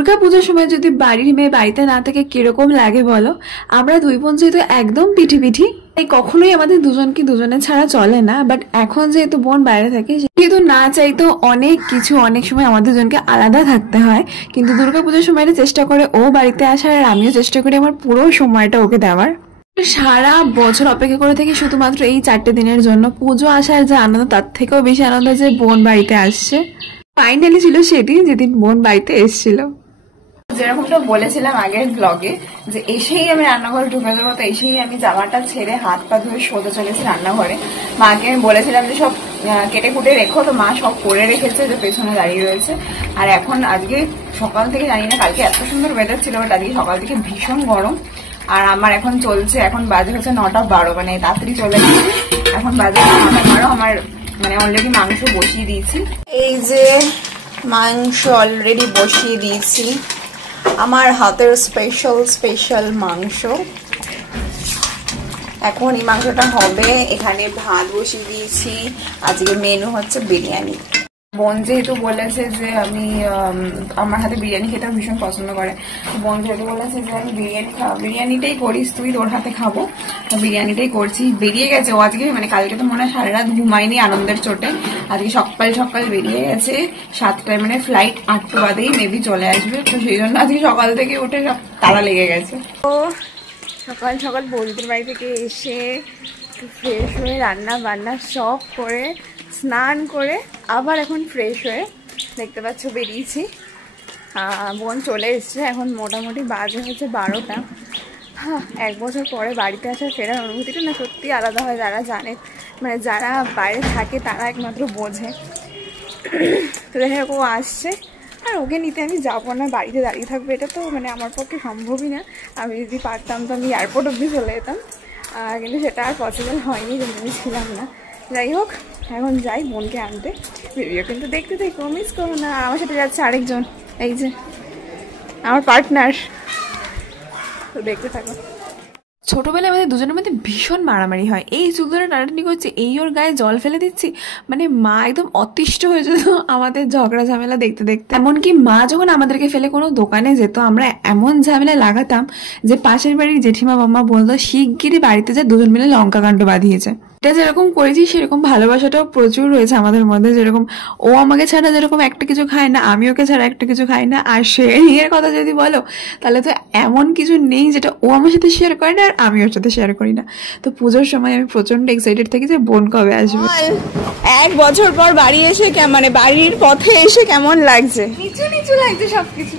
দুর্গা পূজার সময় যদি বাড়ির মেয়ে বাড়িতে না থাকে কিরকম লাগে বলো। আমরা দুই বোন যেহেতু একদম পিঠি তাই কখনোই আমাদের দুজনকে দুজনে ছাড়া চলে না। বাট এখন যেহেতু বোন বাইরে থাকে যেহেতু না চাইতো অনেক কিছু অনেক সময় আমাদের দুজনকে আলাদা থাকতে হয়, কিন্তু দুর্গা পূজার সময়টা চেষ্টা করে ও বাড়িতে আসার, আর আমিও চেষ্টা করি আমার পুরো সময়টা ওকে দেওয়ার। সারা বছর অপেক্ষা করে থাকি শুধুমাত্র এই 4টে দিনের জন্য। পুজো আসার যে আনন্দ তার থেকেও বেশি আনন্দ যে বোন বাড়িতে আসছে। ফাইনালি ছিল সেদিন যেদিন বোন বাড়িতে এসেছিল। যেরকমটা বলেছিলাম আগের ব্লগে যে এসেই আমি রান্নাঘরে ঢুকে যাবো, তো এসেই আমি জামাটা ছেড়ে হাত পা ধুয়ে সোজা চলেছি রান্নাঘরে। মাকে আমি বলেছিলাম যে সব কেটে কুটে রেখো, তো মা সব করে রেখেছে, যে পেছনে দাঁড়িয়ে রয়েছে। আর এখন আজকে সকাল থেকে জানি না কালকে এত সুন্দর ওয়েদার ছিল, বাট আজকে সকাল থেকে ভীষণ গরম। আর আমার এখন চলছে, এখন বাজে হচ্ছে 9:12, মানে তাড়াতাড়ি চলে গেছে। এখন বাজে 9:12, আমার মানে অলরেডি মাংস বসিয়ে দিয়েছি। এই যে মাংস অলরেডি বসিয়ে দিয়েছি, আমার হাতের স্পেশাল মাংস। এখন এই মাংসটা হবে। এখানে ভাত বসিয়ে দিয়েছি, আজকে মেনু হচ্ছে বিরিয়ানি। বোন যেহেতু বলেছে যে আমি আমার হাতে বিরিয়ানি খেতে ভীষণ পছন্দ করে, বোন যেহেতু বলেছে যে আমি বিরিয়ানিটাই করিস তুই, তোর হাতে খাবো, তো বিরিয়ানিটাই করছি। বেরিয়ে গেছে ও আজকে, মানে কালকে তো মনে হয় সারা রাত ঘুমায়নি আনন্দের চোটে। আজকে সকাল বেরিয়ে গেছে 7টায়, মানে ফ্লাইট 8টা বাদেই মেবি চলে আসবে, তো সেই জন্য আজকে সকাল থেকে উঠে সব তাড়া লেগে গেছে। তো সকাল বৌদিদের বাড়ি থেকে এসে ফ্রেশ হয়ে রান্না বান্না সব করে স্নান করে আবার এখন ফ্রেশ হয়ে দেখতে পাচ্ছ বেরিয়েছি। বোন চলে এসছে, এখন মোটামুটি বাজে হচ্ছে 12টা। হ্যাঁ, 1 বছর পরে বাড়িতে আসার ফেরার অনুভূতিটা না সত্যি আলাদা হয়। যারা জানে, মানে যারা বাইরে থাকে তারা একমাত্র বোঝে। তো দেখা যাক ও আসছে, আর ওকে নিতে আমি যাবো না, বাড়িতে দাঁড়িয়ে থাকবো, এটা তো মানে আমার পক্ষে সম্ভবই না। আমি যদি পারতাম তো আমি এয়ারপোর্ট অবধি চলে যেতাম, কিন্তু সেটা আর পসিবল হয়নি, যে আমি ছিলাম না। যাই হোক, এখন যাই বোনকে আনতে। ভিডিও কিন্তু দেখতে দেখো, মিস করো না। আমার সাথে যাচ্ছে আরেকজন, এই যে আমার পার্টনার, তো দেখতে থাকো। ছোটবেলায় আমাদের দুজনের মধ্যে ভীষণ মারামারি হয়, এই চুল ধরে টানাটানি করছে, এই ওর গায়ে জল ফেলে দিচ্ছি, মানে মা একদম অতিষ্ঠ হয়ে যেত আমাদের ঝগড়া ঝামেলা দেখতে দেখতে। এমনকি মা যখন আমাদেরকে ফেলে কোনো দোকানে যেত, আমরা এমন ঝামেলা লাগাতাম যে পাশের বাড়ির জেঠিমা মাম্মা বলতো শিগগিরই বাড়িতে যা, দুজন মিলে লঙ্কা কাণ্ড বাঁধিয়েছে। এটা যেরকম করেছি সেরকম ভালোবাসাটাও প্রচুর রয়েছে আমাদের মধ্যে। যেরকম ও আমাকে ছাড়া যেরকম একটা কিছু খায় না, আমি ওকে ছাড়া একটা কিছু খাই না। আর শেয়ারিংয়ের কথা যদি বলো তাহলে তো এমন কিছু নেই যেটা ও আমার সাথে শেয়ার করে না আর আমি ওর সাথে শেয়ার করি না। তো পুজোর সময় আমি প্রচন্ড এক্সাইটেড থাকি যে বোন কবে আসবে। 1 বছর পর বাড়ি এসে মানে বাড়ির পথে এসে কেমন লাগছে? নিচু লাগছে সবকিছু।